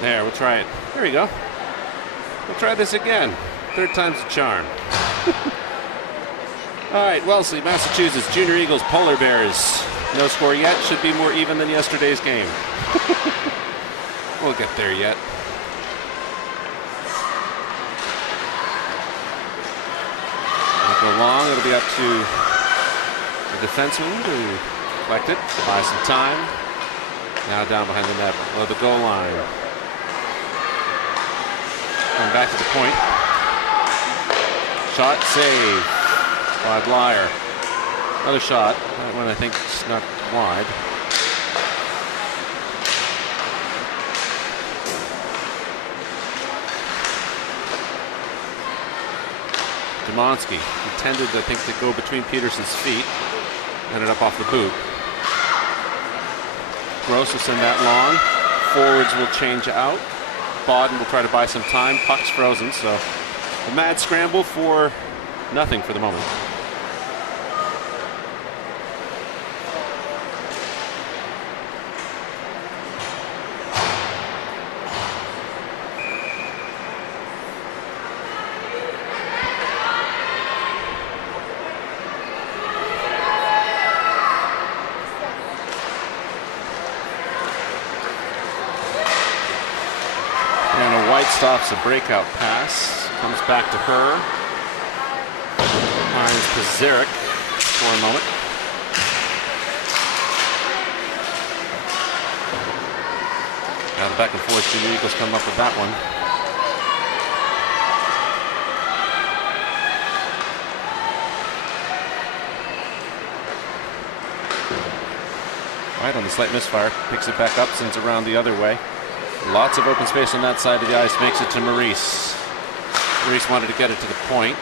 There, we'll try it. There we go. We'll try this again. Third time's a charm. All right, Wellesley, Massachusetts, Junior Eagles, Polar Bears. No score yet. Should be more even than yesterday's game. We'll get there yet. It'll go long. It'll be up to the defenseman to collect it, buy some time. Now down behind the net, below the goal line. Going back to the point. Shot, save by Blyer. Another shot. That one I think snuck wide. Demonsky intended, I think, to go between Peterson's feet. Ended up off the boot. Gross will send that long. Forwards will change out. Bodden will try to buy some time. Puck's frozen, so a mad scramble for nothing for the moment. Stops a breakout pass, comes back to her, finds Pizarnik for a moment. Now the back and forth, the Eagles come up with that one. Right on the slight misfire, picks it back up, sends it around the other way. Lots of open space on that side of the ice, makes it to Maurice. Maurice wanted to get it to the point.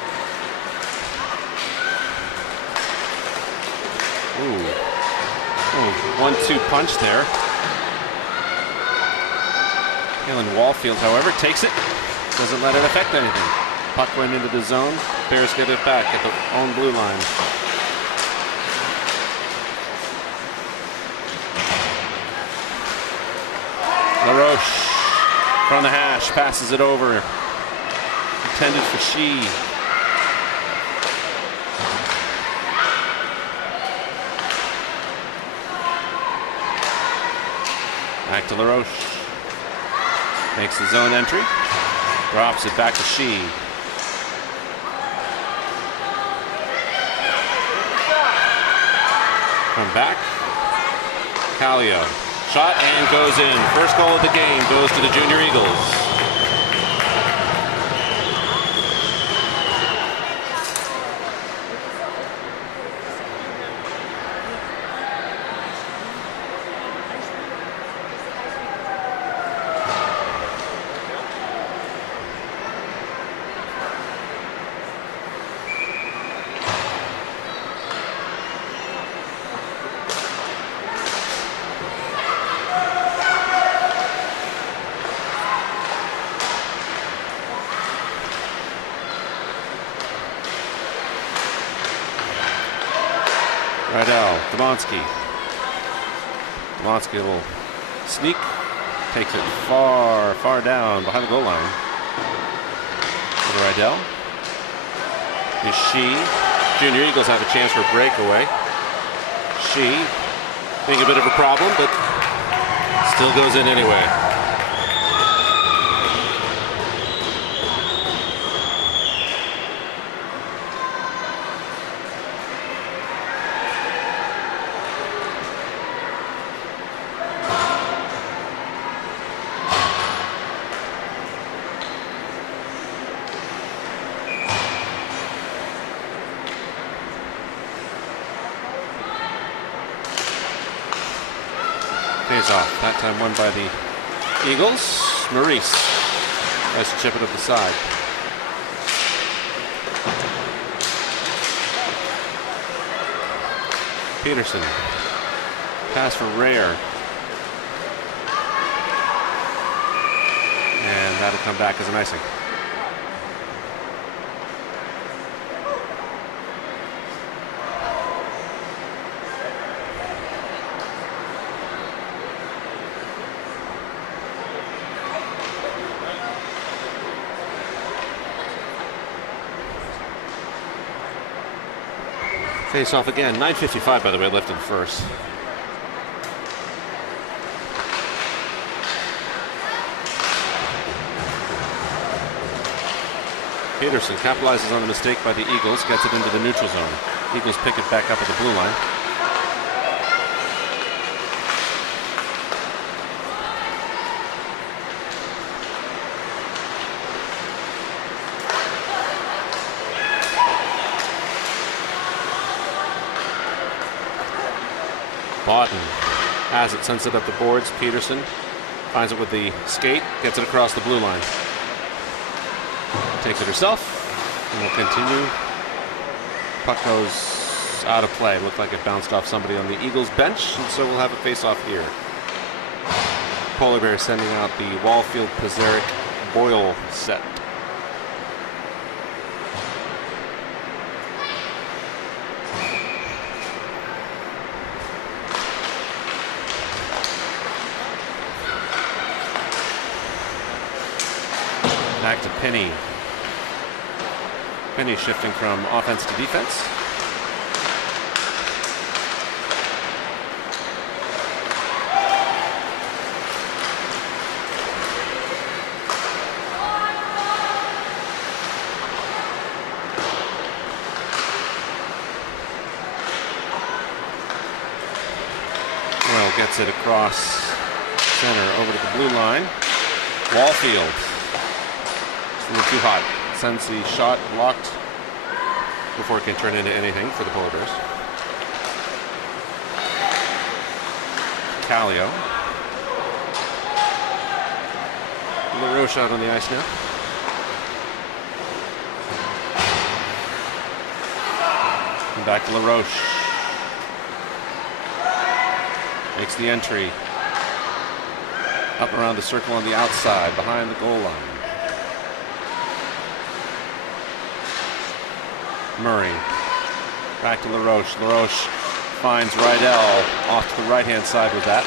Ooh. Ooh, 1-2 punch there. Kalen Wallfield, however, takes it. Doesn't let it affect anything. Puck went into the zone. Bears get it back at their own blue line. LaRoche from the hash, passes it over. Intended for Shee. Back to LaRoche. Makes the zone entry. Drops it back to Shee. Come back. Kallio. Shot and goes in. First goal of the game goes to the Junior Eagles. Demonsky will sneak, takes it far, far down behind the goal line. Rydell. Is Shee. Junior Eagles have a chance for a breakaway. Shee being a bit of a problem, but still goes in anyway. Off. That time won by the Eagles. Maurice tries to chip it up the side. Peterson. Pass for Rare. And that'll come back as an icing. Face off again. 9:55, by the way, left in first. Peterson capitalizes on the mistake by the Eagles, gets it into the neutral zone. Eagles pick it back up at the blue line. Boughton has it, sends it up the boards. Peterson finds it with the skate, gets it across the blue line. Takes it herself, and will continue. Puck goes out of play. Looked like it bounced off somebody on the Eagles bench, and so we'll have a face-off here. Polar Bears sending out the Wallfield, Pizarnik, Boyle set. Back to Penny. Penny shifting from offense to defense. Well, gets it across center over to the blue line. Wallfield. It's a little too hot. Sends the shot blocked before it can turn into anything for the Polar Bears. Kallio. LaRoche out on the ice now. And back to LaRoche. Makes the entry. Up around the circle on the outside, behind the goal line. Murray. Back to LaRoche. LaRoche finds Rydell off to the right-hand side with that.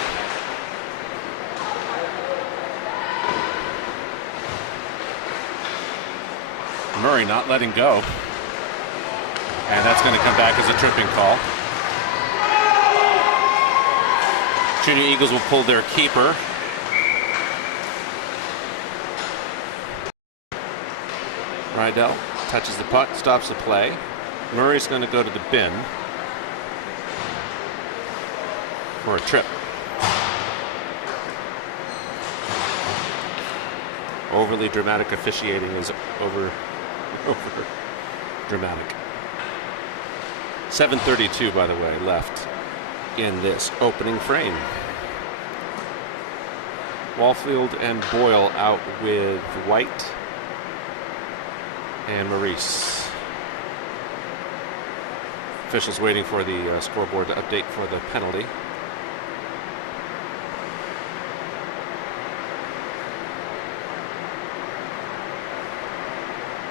Murray not letting go. And that's going to come back as a tripping call. Junior Eagles will pull their keeper. Rydell touches the puck, stops the play. Murray's going to go to the bin for a trip. Overly dramatic officiating is over dramatic. 7:32, by the way, left in this opening frame. Wallfield and Boyle out with White and Maurice. Officials waiting for the scoreboard to update for the penalty.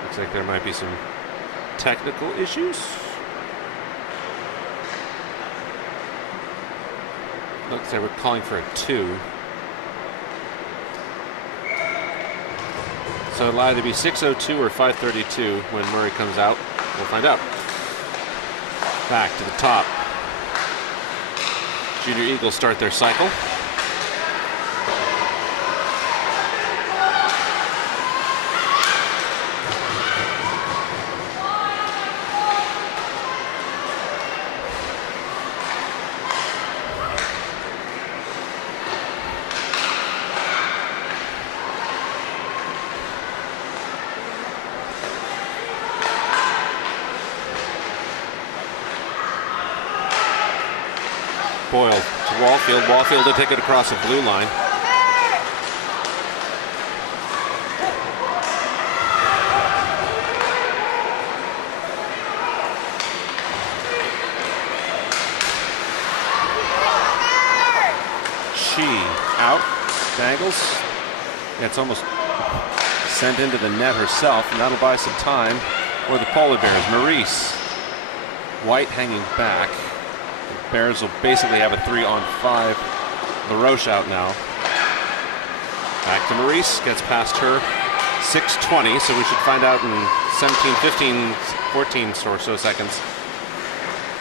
Looks like there might be some technical issues. Looks like we're calling for a 2. So it'll either be 6:02 or 5:32 when Murray comes out. We'll find out. Back to the top. Junior Eagles start their cycle. Boyle to Wallfield. Wallfield to take it across the blue line. She out, dangles. Yeah, it's almost sent into the net herself, and that'll buy some time for the Polar Bears. Maurice. White hanging back. The Bears will basically have a 3-on-5. LaRoche out now. Back to Maurice, gets past her. 6:20, so we should find out in 17, 15, 14 or so seconds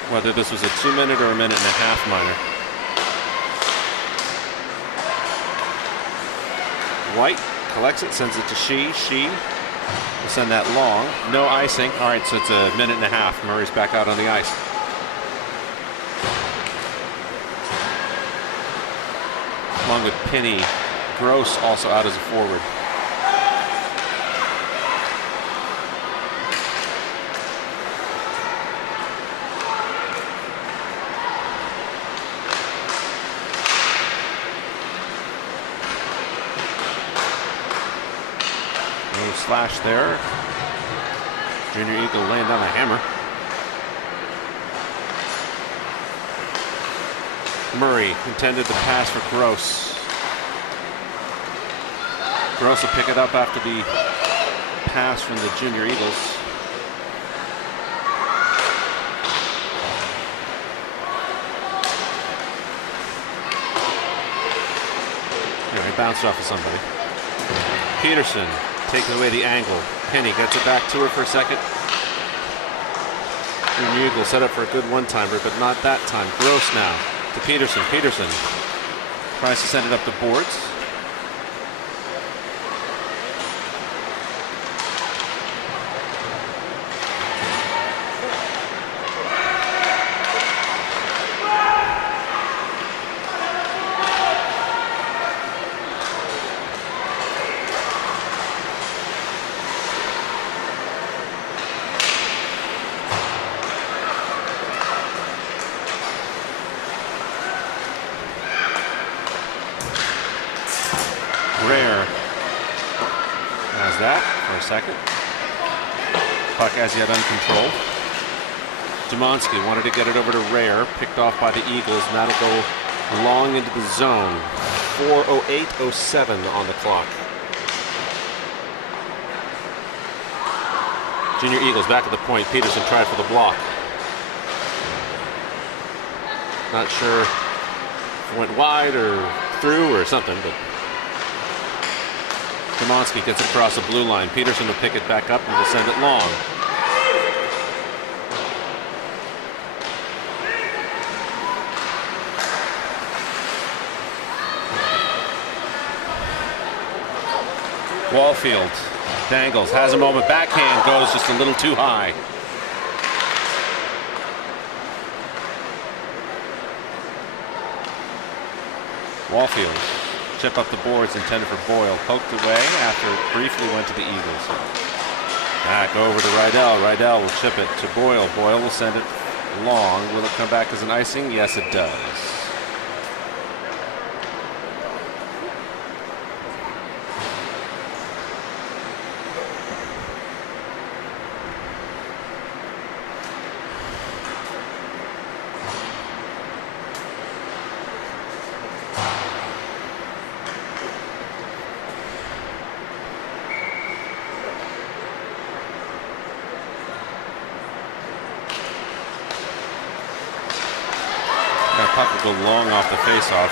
whether this was a 2-minute or a 1.5-minute minor. White collects it, sends it to Shi. Shi will send that long. No icing. All right, so it's a 1.5 minutes. Murray's back out on the ice. Along with Penny. Gross also out as a forward. No slash there. Junior Eagle laying down a hammer. Murray intended the pass for Gross. Gross will pick it up after the pass from the Junior Eagles. He bounced off of somebody. Peterson taking away the angle. Penny gets it back to her for a second. Junior Eagle set up for a good one-timer, but not that time. Gross now to Peterson. Peterson tries to send it up the boards. That for a second. Puck as yet uncontrolled. Dumansky wanted to get it over to Rare, picked off by the Eagles, and that'll go long into the zone. 4:08:07 on the clock. Junior Eagles back at the point. Peterson tried for the block. Not sure if it went wide or through or something, but Dumansky gets across the blue line. Peterson will pick it back up and will send it long. Wallfield dangles, has a moment, backhand goes just a little too high. Wallfield. Chip up the boards intended for Boyle. Poked away after it briefly went to the Eagles. Back over to Rydell. Rydell will chip it to Boyle. Boyle will send it long. Will it come back as an icing? Yes, it does. Puck will go long off the faceoff.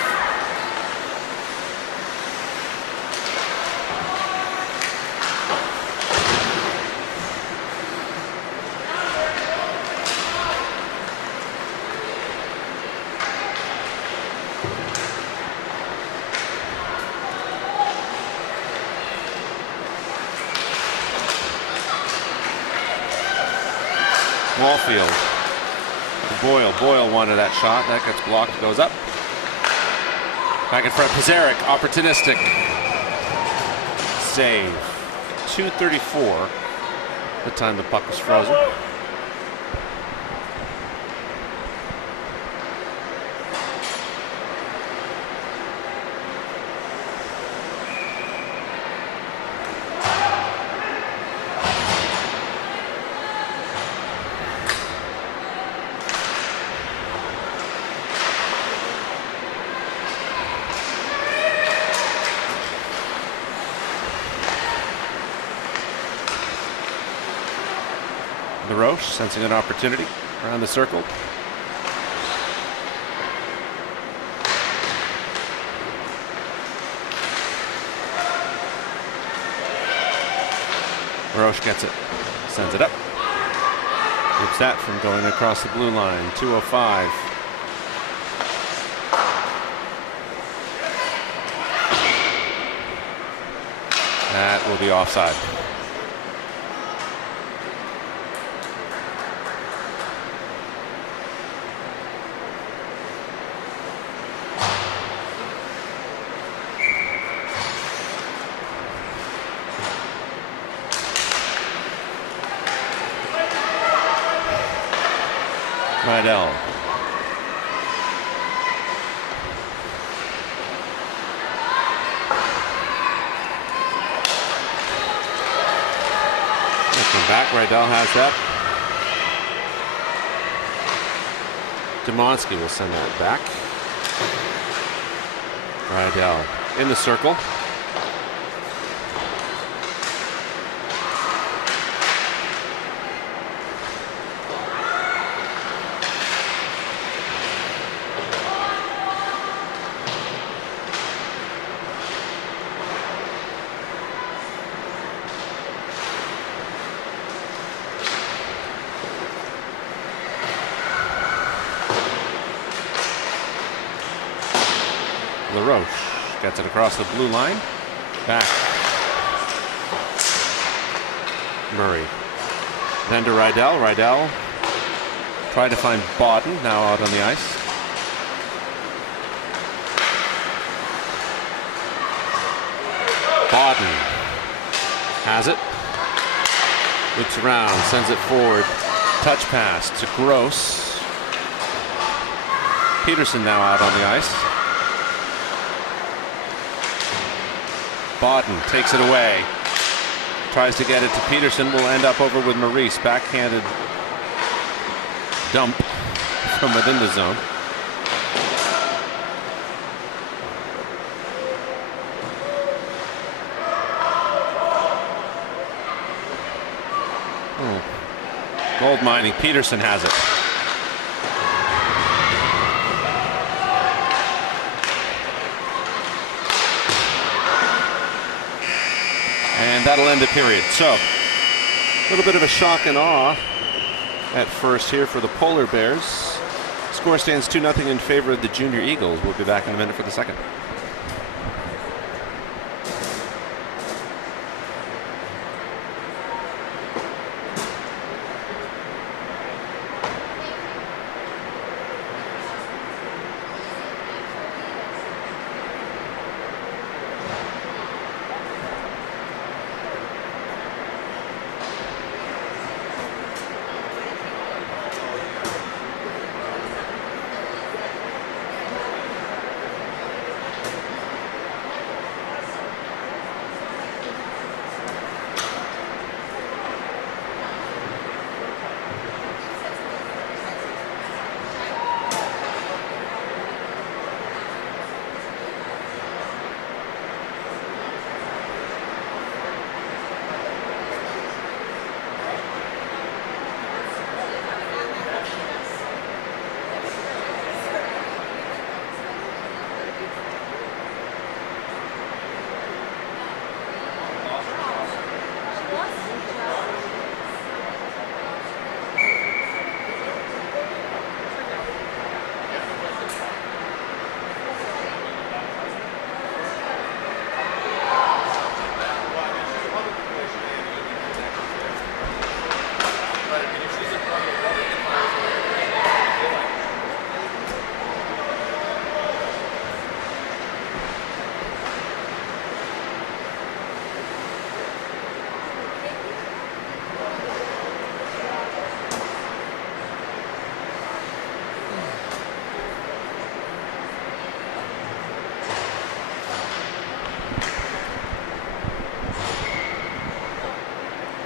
Wallfield. Boyle wanted that shot. That gets blocked, goes up. Back in front, Pizarnik, opportunistic save. 2:34, the time the puck was frozen. LaRoche sensing an opportunity around the circle. LaRoche gets it, sends it up. Keeps that from going across the blue line. 2:05. That will be offside. Rydell. Looking back, Rydell has that. Demonsky will send that back. Rydell in the circle. LaRoche gets it across the blue line. Back. Murray. Then to Rydell. Rydell tried to find Bodden, now out on the ice. Bodden has it. Loops around, sends it forward. Touch pass to Gross. Peterson now out on the ice. Bodden takes it away. Tries to get it to Peterson. Will end up over with Maurice. Backhanded dump from within the zone. Gold mining. Peterson has it. And that'll end the period. So, a little bit of a shock and awe at first here for the Polar Bears. Score stands 2-0 in favor of the Junior Eagles. We'll be back in a minute for the second.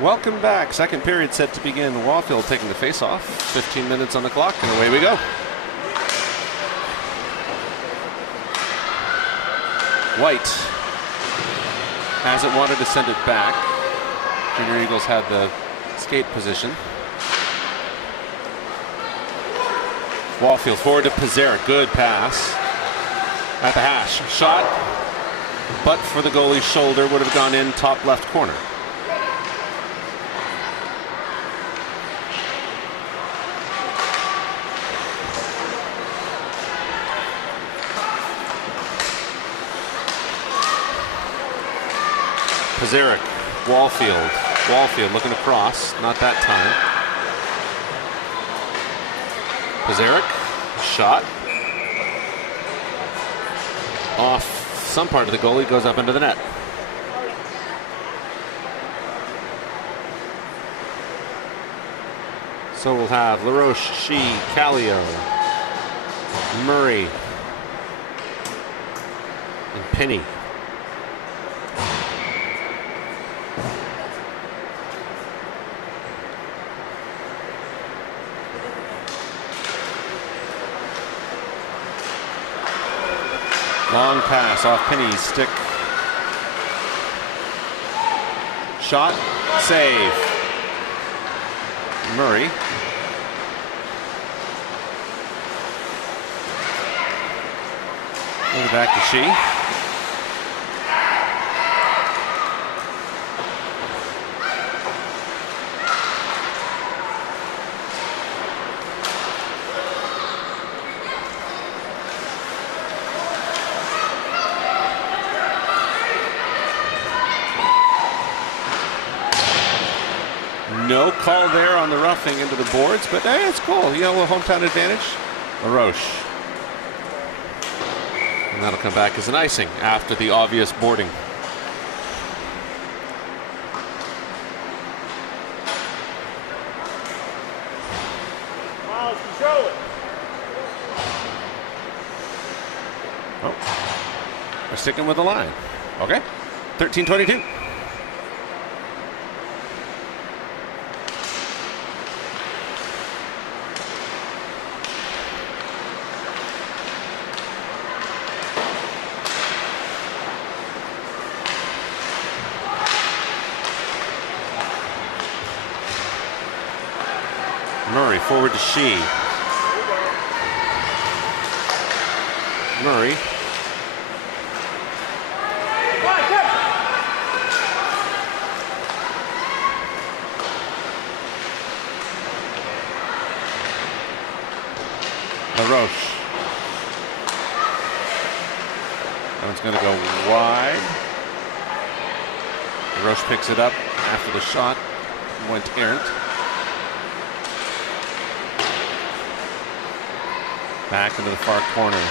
Welcome back. Second period set to begin. Waughfield taking the face-off. 15 minutes on the clock, and away we go. White hasn't wanted to send it back. Junior Eagles had the skate position. Waughfield forward to Pizarro. Good pass. At the hash. Shot, but for the goalie's shoulder, would have gone in top left corner. Pizarnik, Wallfield. Wallfield looking across, not that time. Pizarnik, shot. Off some part of the goalie, goes up into the net. So we'll have LaRoche, Shi, Kallio, Murray, and Penny. Long pass off Penny's stick. Shot, save. Murray. Over back to Shi. No call there on the roughing into the boards, but hey, it's cool. You know, a little hometown advantage. LaRoche. And that'll come back as an icing after the obvious boarding. Miles, control it. Oh, we're sticking with the line. Okay, 13-22. Murray forward to Shi. Murray. LaRoche. That one's going to go wide. LaRoche picks it up after the shot went errant. Back into the far corner.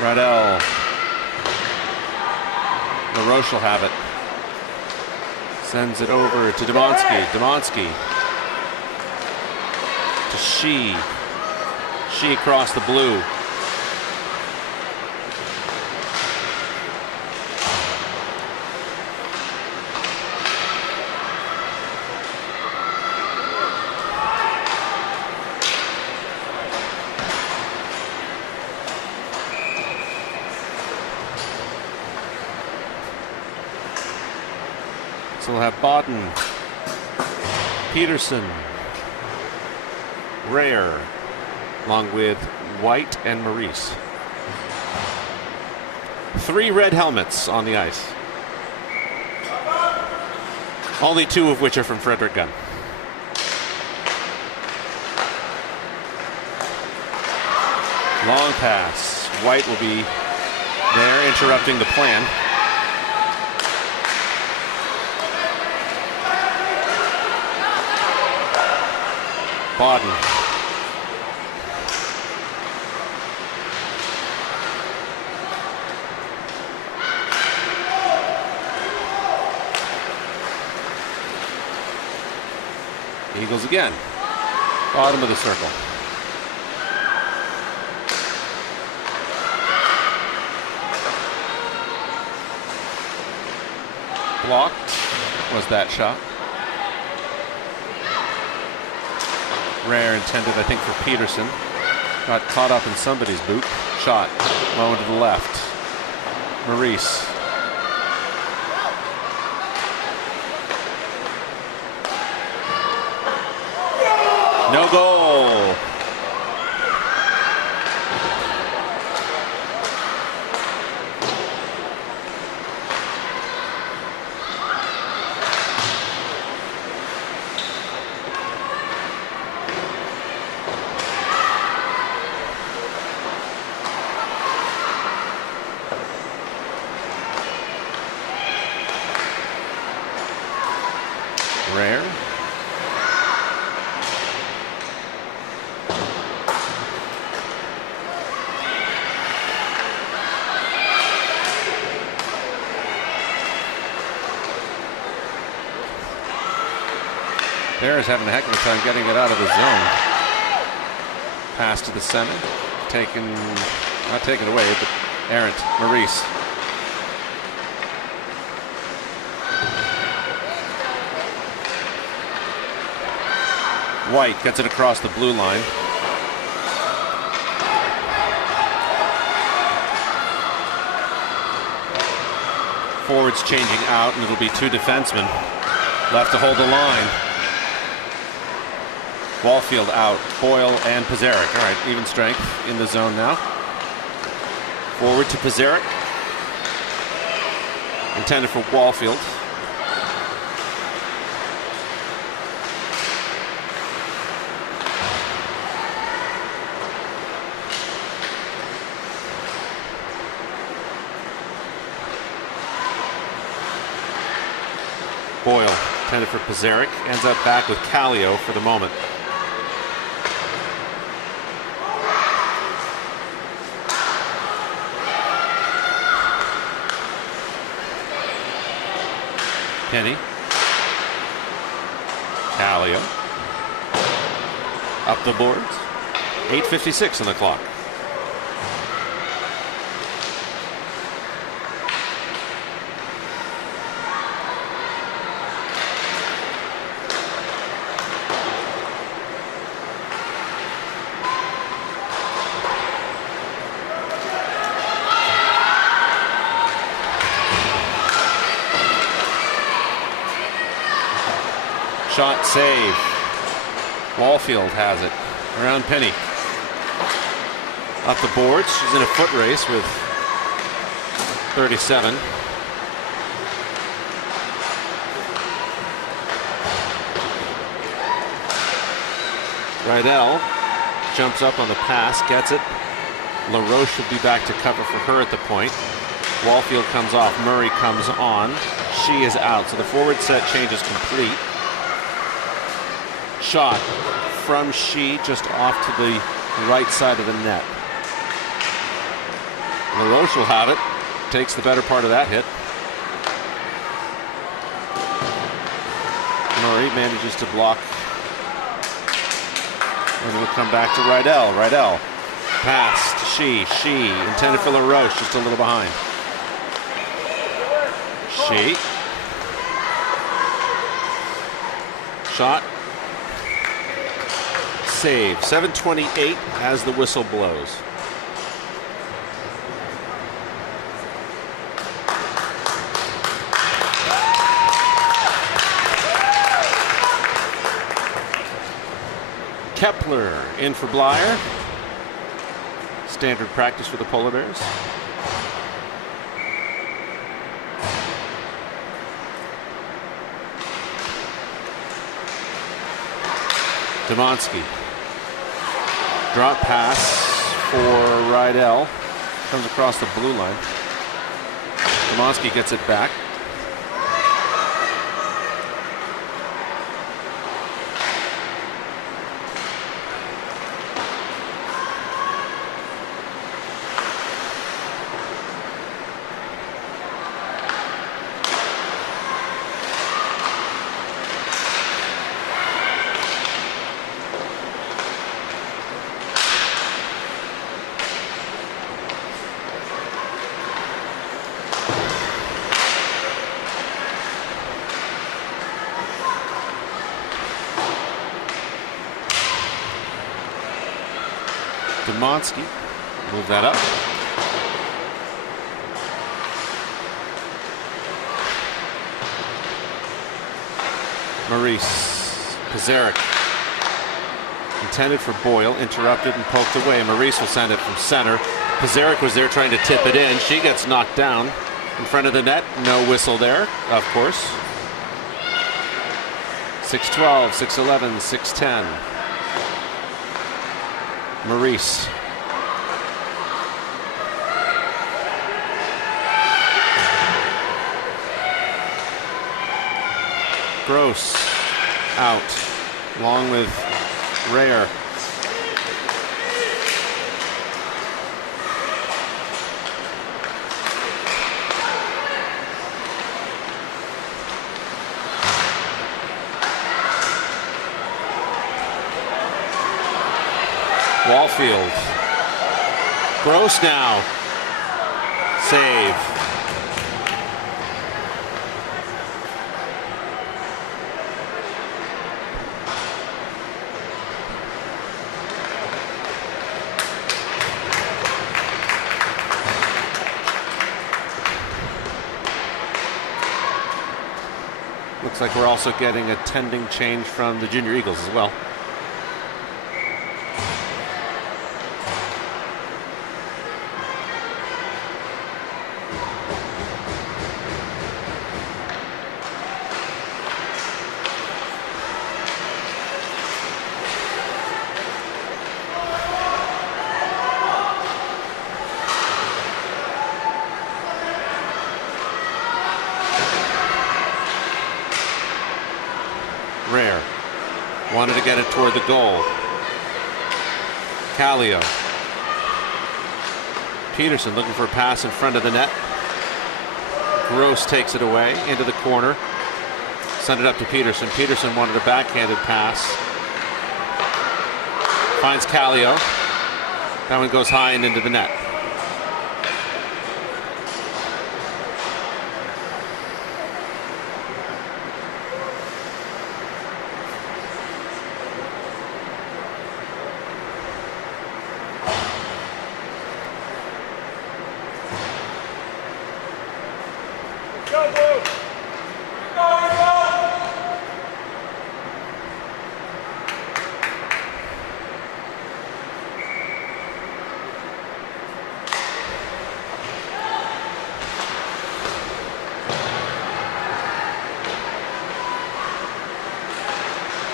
Radel. LaRoche will have it. Sends it over to Demonsky. Demonsky. To Shi. Shi across the blue. So we'll have Bodden, Peterson, Rare, along with White and Maurice. 3 red helmets on the ice. Only 2 of which are from Frederick Gunn. Long pass. White will be there, interrupting the plan. Bodden. Eagles again. Bottom of the circle. Blocked was that shot. Rare intended, I think, for Peterson. Got caught up in somebody's boot. Shot. Low to the left. Maurice. No goal. rare. Bears having a heck of a time getting it out of the zone. Pass to the center. Not taken away, but errant. Maurice. White gets it across the blue line. Forwards changing out, and it'll be two defensemen left to hold the line. Wallfield out, Boyle and Pysyryk. All right, even strength in the zone now. Forward to Pysyryk. Intended for Wallfield. Boyle intended for Pysyryk. Ends up back with Kallio for the moment. Penny. Kallio. Up the boards. 8:56 on the clock. Shot save. Wallfield has it around Penny. Up the boards. She's in a foot race with 37. Rydell jumps up on the pass, gets it. LaRoche should be back to cover for her at the point. Wallfield comes off. Murray comes on. She is out. So the forward set change is complete. Shot from She just off to the right side of the net. LaRoche will have it. Takes the better part of that hit. Murray manages to block. And it'll come back to Rydell. Rydell. Pass to She. She intended for LaRoche, just a little behind. She. Shot. Save. 7:28 as the whistle blows. Kepler in for Blyer. Standard practice for the Polar Bears. Demonsky. Drop pass for Rydell. Comes across the blue line. Demonsky gets it back. Demonsky, move that up. Maurice, Pysyryk. Intended for Boyle, interrupted and poked away. Maurice will send it from center. Pysyryk was there trying to tip it in. She gets knocked down in front of the net. No whistle there, of course. 6:12, 6:11, 6:10. Maurice. Gross out, along with Rare. Wallfield. Gross now. Save. Looks like we're also getting a tending change from the Junior Eagles as well. Rare wanted to get it toward the goal. Kallio. Peterson looking for a pass in front of the net. Gross takes it away into the corner. Send it up to Peterson. Peterson wanted a backhanded pass. Finds Kallio. That one goes high and into the net.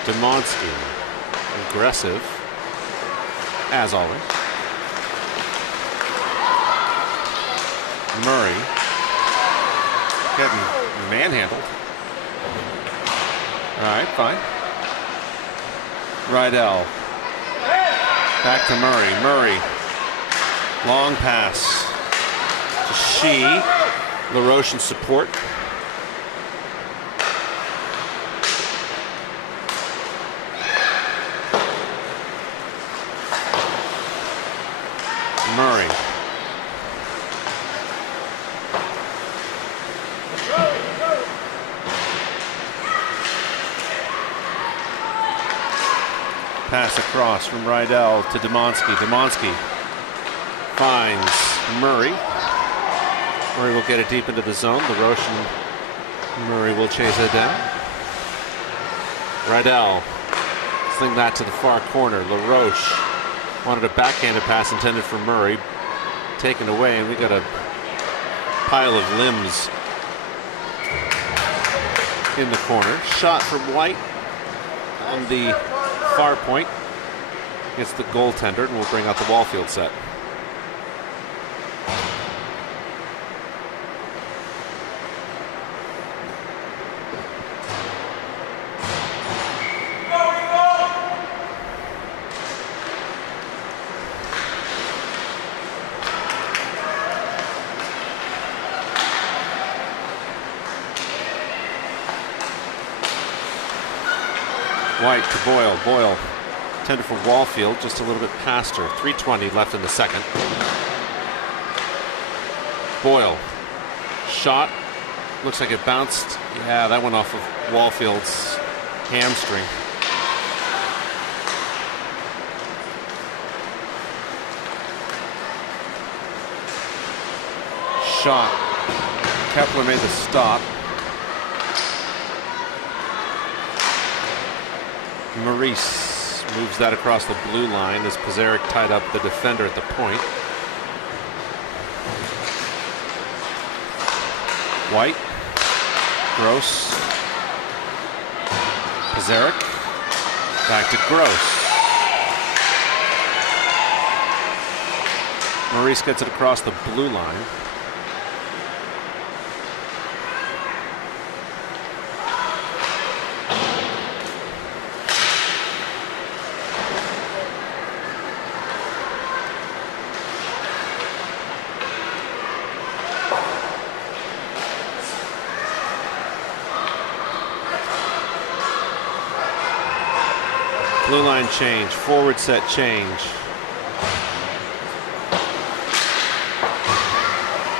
Demonsky, aggressive, as always. Murray getting manhandled. All right, fine. Rydell. Back to Murray. Murray. Long pass to Shee. LaRoche in support. Murray. Pass across from Rydell to Demonsky. Demonsky finds Murray. Murray will get it deep into the zone. LaRoche and Murray will chase it down. Rydell sling that to the far corner. LaRoche wanted a backhanded pass intended for Murray. Taken away, and we got a pile of limbs in the corner. Shot from White on the far point. It's the goaltender, and we'll bring out the Wallfield set. White to Boyle. Boyle tender for Wallfield, just a little bit past her. 3:20 left in the second. Boyle. Shot. Looks like it bounced. Yeah, that went off of Wallfield's hamstring. Shot. Kepler made the stop. Maurice moves that across the blue line as Pizarnik tied up the defender at the point. White. Gross. Pizarnik. Back to Gross. Maurice gets it across the blue line. Blue line change, forward set change.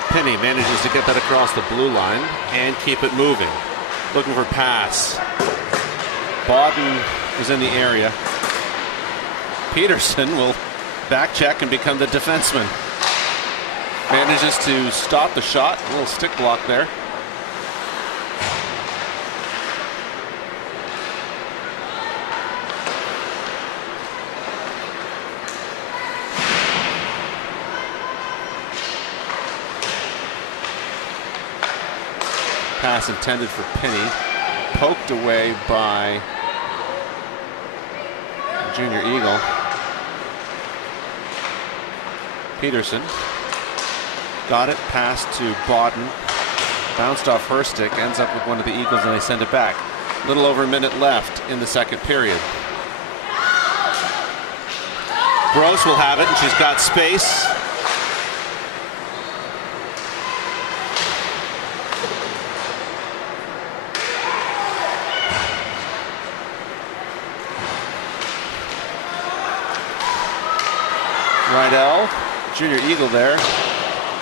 Penny manages to get that across the blue line and keep it moving. Looking for pass. Bodden is in the area. Peterson will back check and become the defenseman. Manages to stop the shot. A little stick block there. Pass intended for Penny, poked away by Junior Eagle. Peterson got it, passed to Bodden, bounced off her stick, ends up with one of the Eagles, and they send it back. A little over a minute left in the second period. Gross will have it, and she's got space. Rydell, Junior Eagle there.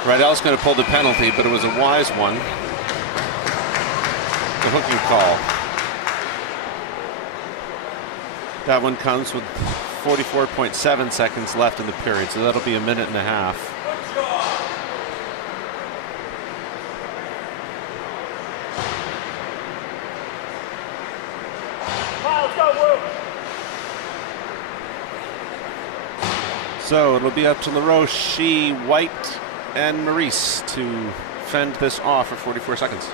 Rydell's going to pull the penalty, but it was a wise one. The hooking call. That one comes with 44.7 seconds left in the period, so that'll be a minute and a half. So it'll be up to LaRoche, Shee, White, and Maurice to fend this off for 44 seconds.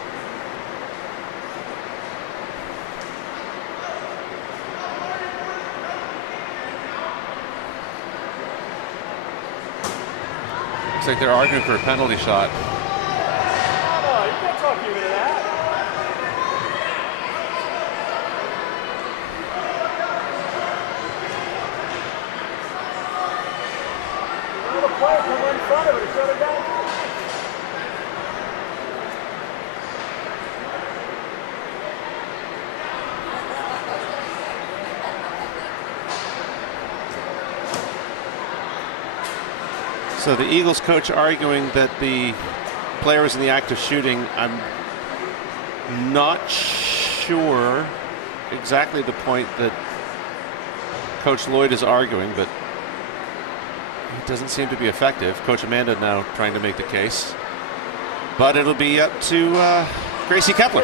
Looks like they're arguing for a penalty shot. Oh, you can't talk you into that. The player come in front of it and shut it down. So the Eagles coach arguing that the player was in the act of shooting. I'm not sure exactly the point that Coach Lloyd is arguing, but it doesn't seem to be effective. Coach Amanda now trying to make the case. But it'll be up to Gracie Kepler.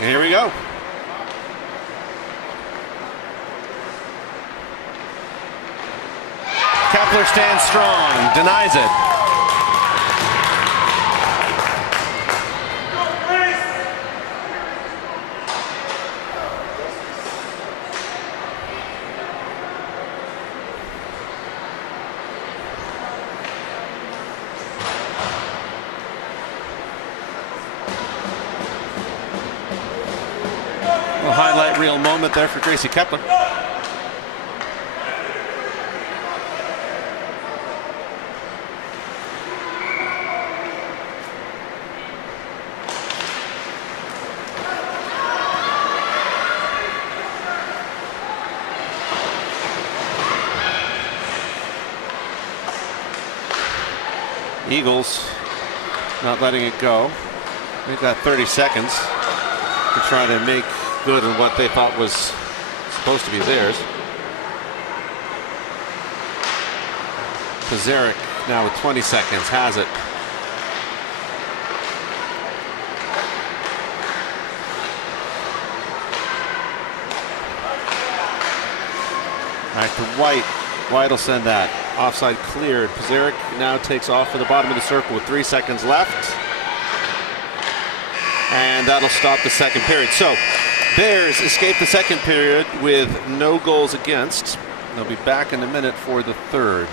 And here we go. Kepler stands strong, denies it. Highlight reel moment there for Gracie Kepler. Eagles not letting it go. They've got 30 seconds to try to make good on what they thought was supposed to be theirs. Pizarnik now with 20 seconds has it. Back to White. White will send that. Offside cleared. Pizarnik now takes off for the bottom of the circle with 3 seconds left. And that'll stop the second period. So Bears escape the second period with no goals against. They'll be back in a minute for the third.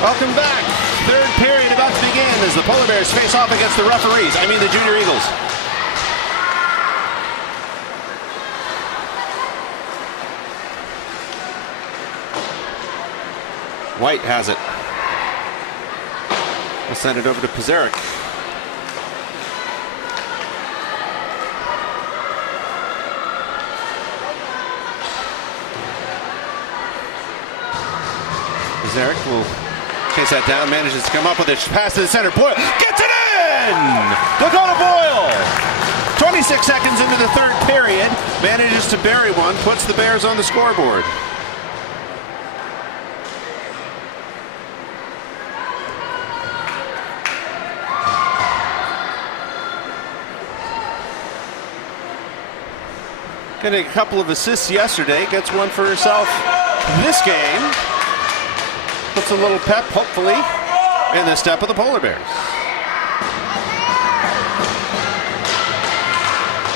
Welcome back. Third period about to begin as the Polar Bears face off against the referees. I mean the Junior Eagles. White has it. We'll send it over to Pizarnik. Pizarnik will chase that down, manages to come up with it, pass to the center. Boyle gets it in! Dakota Boyle! 26 seconds into the third period, manages to bury one, puts the Bears on the scoreboard. Getting a couple of assists yesterday, gets one for herself this game. Puts a little pep, hopefully, in the step of the Polar Bears.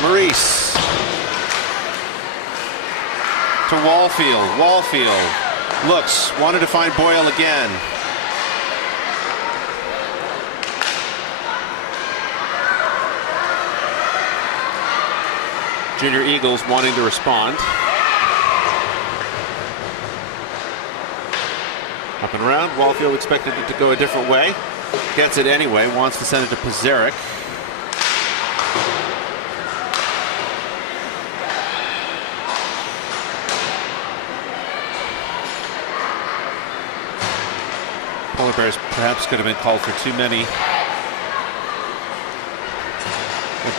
Maurice to Wallfield. Wallfield looks, wanted to find Boyle again. Junior Eagles wanting to respond. Up and around. Wallfield expected it to go a different way. Gets it anyway. Wants to send it to Pizarnik. Polar Bears perhaps could have been called for too many.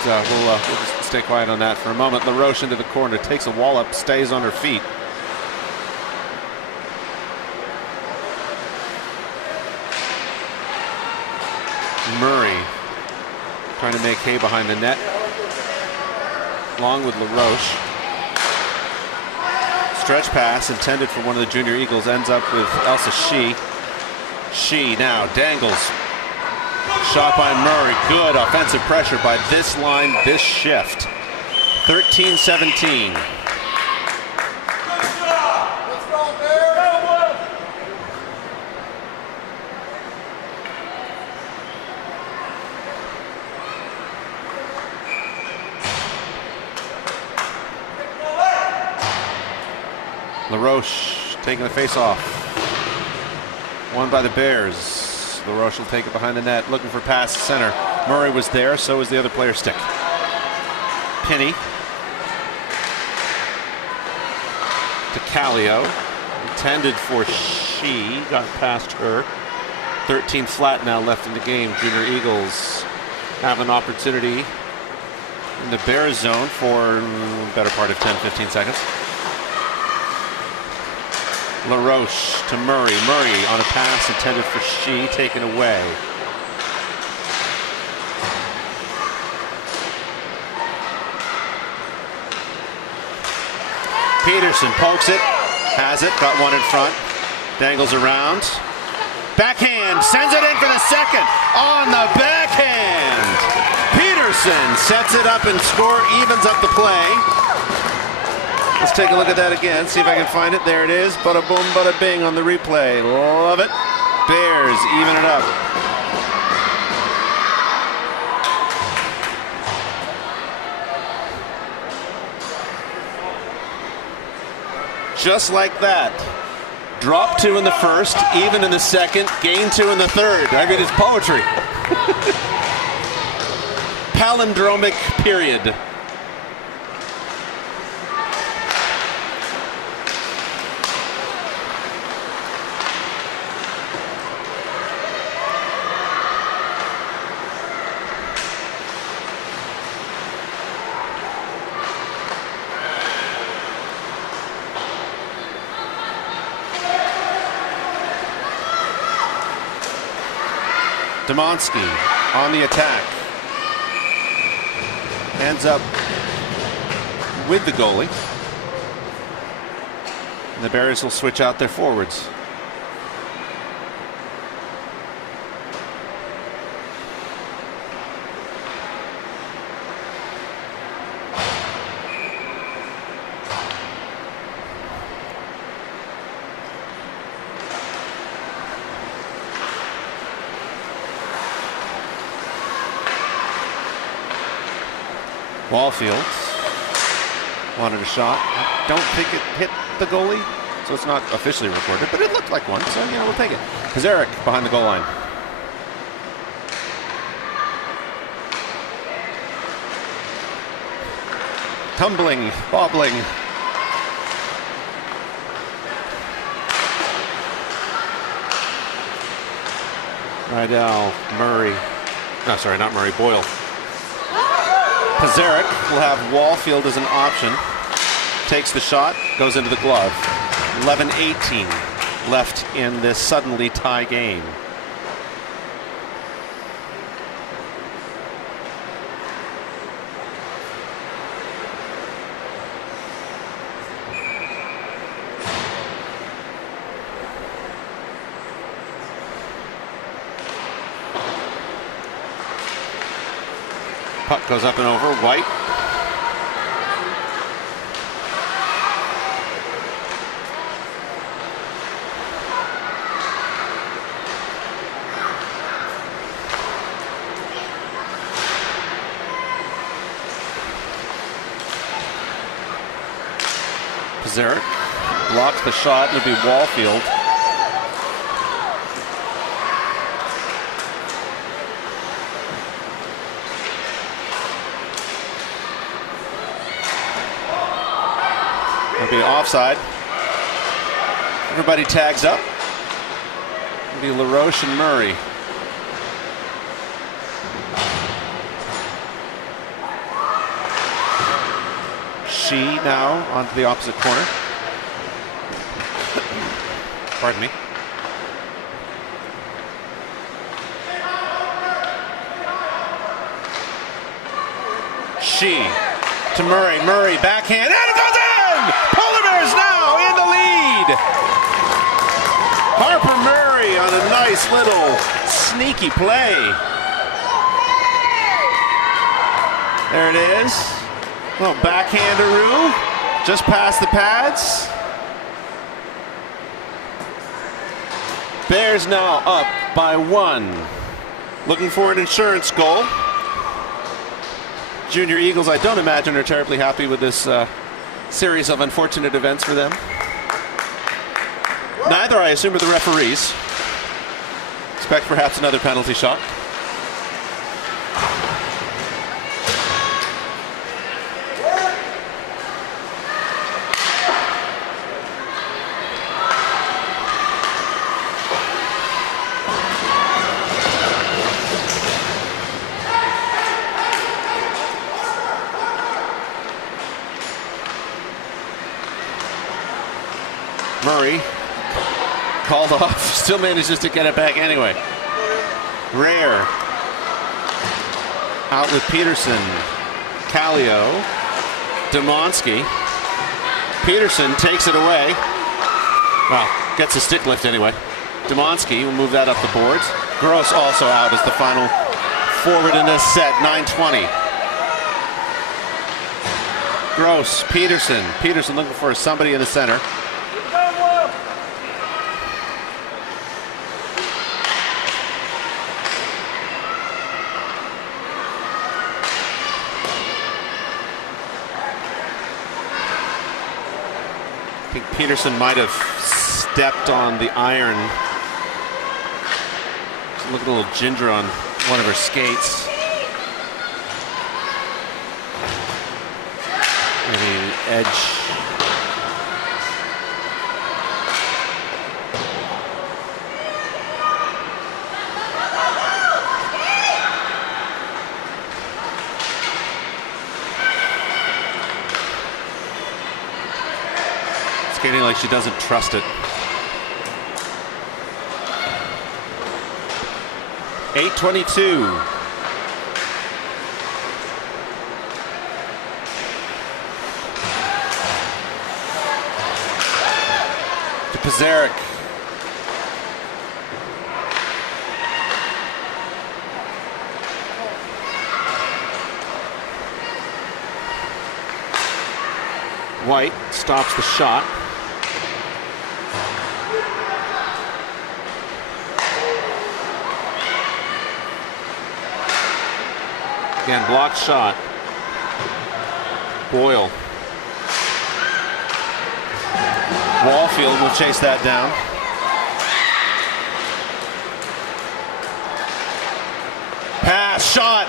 But we'll just stay quiet on that for a moment. LaRoche into the corner. Takes a wall up. Stays on her feet. Murray trying to make hay behind the net. Long with LaRoche. Stretch pass intended for one of the Junior Eagles ends up with Elsa Shee. Shee now dangles. Shot by Murray. Good offensive pressure by this line, this shift. 13-17. LaRoche taking the face off. Won by the Bears. LaRoche will take it behind the net, looking for pass to center. Murray was there, so was the other player's stick. Penny to Callio. Intended for Shee, got past her. 13 flat now left in the game. Junior Eagles have an opportunity in the Bears zone for better part of 10-15 seconds. LaRoche to Murray. Murray on a pass intended for Shee, taken away. Peterson pokes it, has it, got one in front, dangles around. Backhand, sends it in for the second on the backhand. Peterson sets it up and evens up the play. Let's take a look at that again, see if I can find it. There it is. Bada boom, bada bing on the replay. Love it. Bears even it up. Just like that. Drop 2 in the first, even in the second, gain 2 in the third. I mean, it's poetry. Palindromic period. Domonsky on the attack. Ends up with the goalie. And the Bears will switch out their forwards. Wallfield wanted a shot. I don't think it hit the goalie, so it's not officially recorded, but it looked like one, so we'll take it. Pizarnik behind the goal line. Tumbling, bobbling. Rydell, Murray. No, sorry, not Murray, Boyle. Pizarnik will have Wallfield as an option. Takes the shot, goes into the glove. 11:18 left in this suddenly tie game. Puck goes up and over. White. Pizarnik blocks the shot. It'll be Wallfield. It'll be offside. Everybody tags up. It'll be LaRoche and Murray. She now onto the opposite corner. Pardon me. She to Murray. Murray backhand. And it goes in! Polar Bears now in the lead. Harper Murray on a nice little sneaky play. There it is. Little backhandaroo, just past the pads. Bears now up by 1. Looking for an insurance goal. Junior Eagles, I don't imagine, are terribly happy with this series of unfortunate events for them. Neither, I assume, are the referees. Expect perhaps another penalty shot. Murray called off, still manages to get it back anyway. Rare out with Peterson. Kallio. Domonsky. Peterson takes it away. Well, gets a stick lift anyway. Domonsky will move that up the boards. Gross also out as the final forward in this set. 9:20. Gross, Peterson. Peterson looking for somebody in the center. Keep going, Will. I think Peterson might have stepped on the iron. She's looking a little ginger on one of her skates. Maybe edge. Skating like she doesn't trust it. 8:22. To Pizarnik. White stops the shot. Again, blocked shot. Boyle. Wallfield will chase that down. Pass, shot.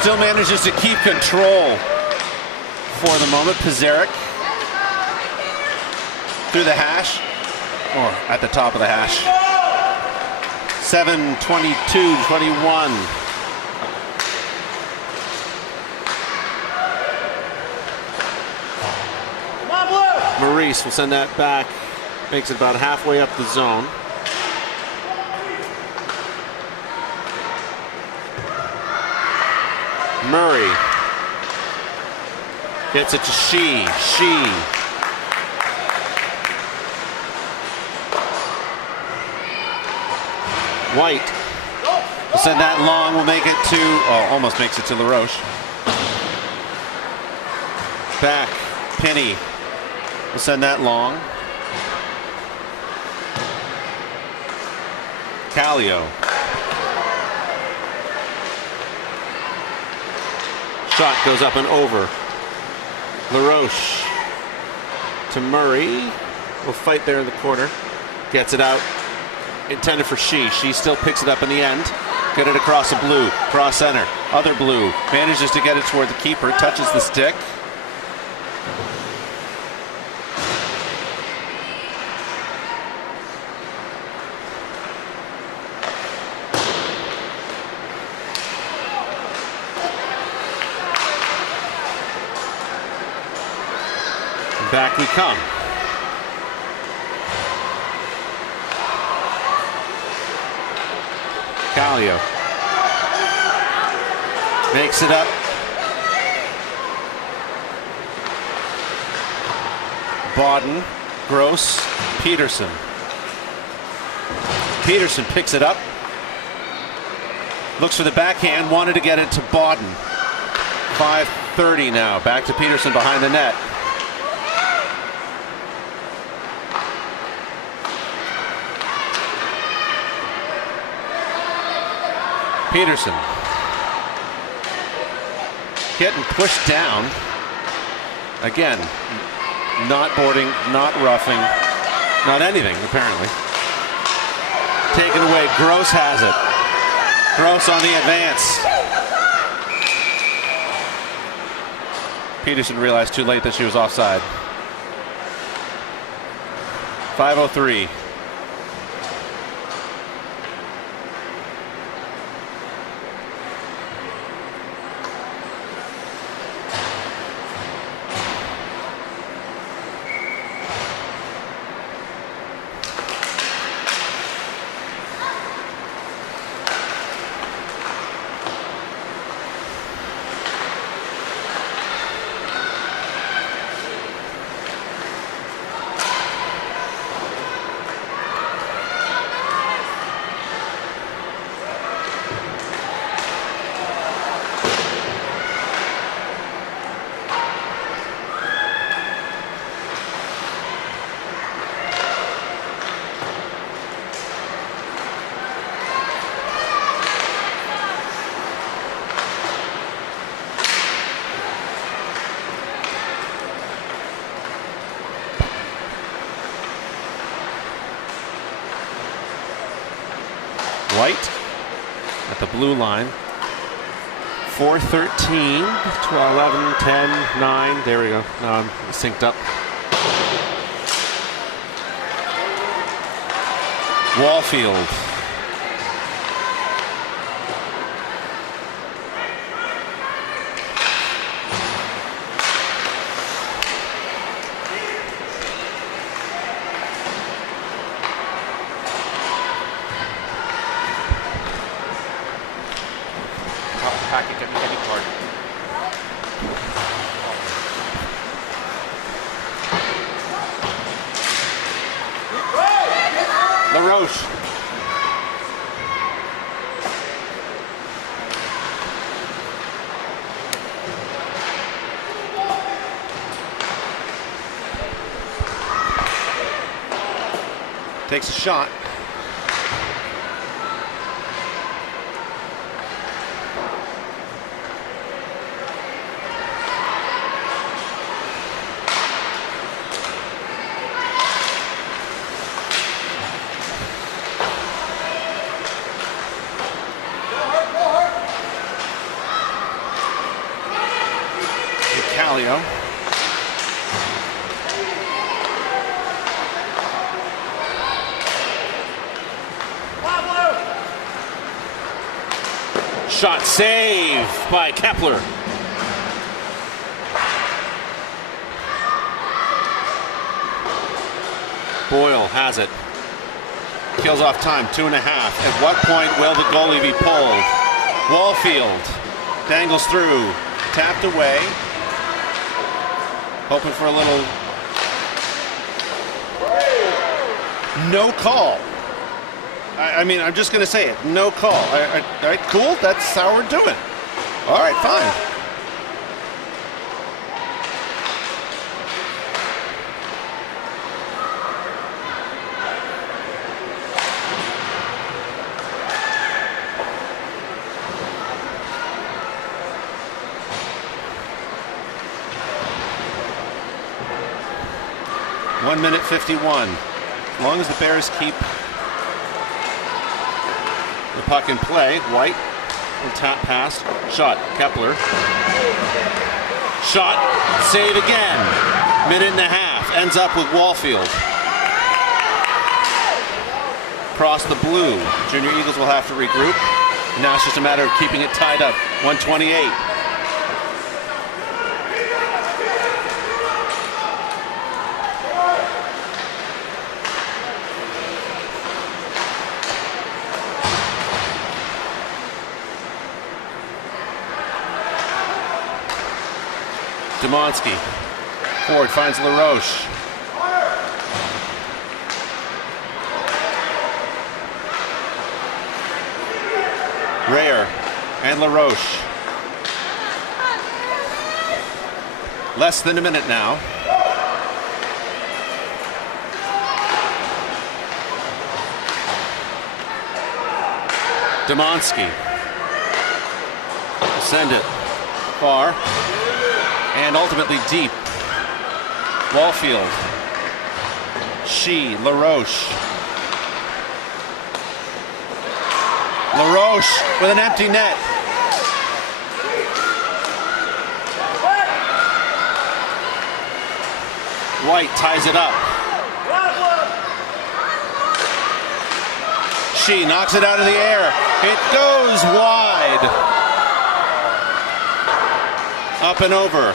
Still manages to keep control for the moment. Pizarnik through the hash, or at the top of the hash. 7:22-21. Maurice will send that back, makes it about halfway up the zone. Murray gets it to She. White will send that long, will make it to, almost makes it to LaRoche. Back, Penny. We'll send that long. Kallio. Shot goes up and over. LaRoche to Murray. Will fight there in the corner. Gets it out. Intended for She. She still picks it up in the end. Get it across the blue. Cross center. Other blue. Manages to get it toward the keeper. Touches the stick. Back we come. Kallio makes it up. Bodden, Gross, Peterson. Peterson picks it up. Looks for the backhand, wanted to get it to Bodden. 5:30 now. Back to Peterson behind the net. Peterson getting pushed down. Again, not boarding, not roughing, not anything, apparently. Taken away. Gross has it. Gross on the advance. Peterson realized too late that she was offside. 5:03. White at the blue line. 4:13, 12, 11, 10, 9. There we go. Now I'm synced up. Wallfield. Packet, get me card. LaRoche. Takes a shot. Callio. Shot save by Kepler. Boyle has it. Kills off time, 2.5. At what point will the goalie be pulled? Wallfield dangles through, tapped away. Hoping for a little. No call. I mean, I'm just going to say it. No call. All right, cool. That's how we're doing. All right, fine. One minute 51. As long as the Bears keep the puck in play. White will tap pass. Shot. Kepler. Shot. Save again. Minute and a half. Ends up with Wallfield. Across the blue. Junior Eagles will have to regroup. And now it's just a matter of keeping it tied up. 128. Demonsky. Forward finds LaRoche. Rayer and LaRoche. Less than a minute now. Demonsky. Send it far. And ultimately deep. Wallfield. LaRoche. LaRoche with an empty net. White ties it up. She knocks it out of the air. It goes wide. Up and over.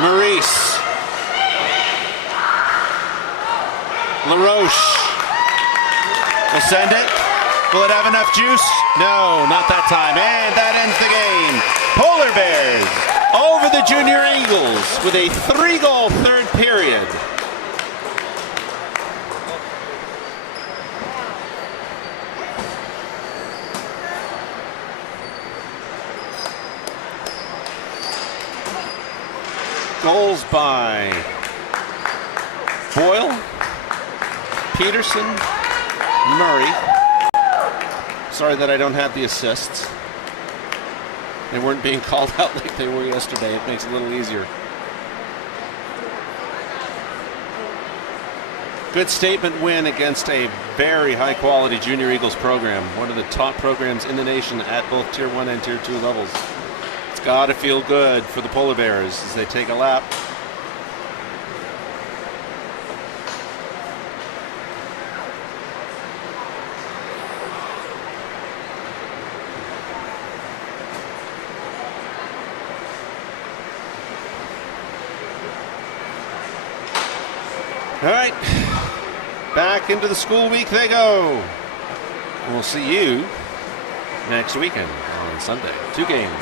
Maurice. LaRoche will send it. Will it have enough juice? No, not that time. And that ends the game. Polar Bears over the Junior Eagles with a 3-goal third period. Goals by Boyle, Peterson, Murray. Sorry that I don't have the assists. They weren't being called out like they were yesterday. It makes it a little easier. Good statement win against a very high-quality Junior Eagles program, one of the top programs in the nation at both Tier 1 and Tier 2 levels. It's got to feel good for the Polar Bears as they take a lap. All right, back into the school week they go. We'll see you next weekend on Sunday. 2 games.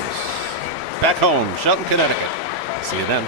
Back home, Shelton, Connecticut. See you then.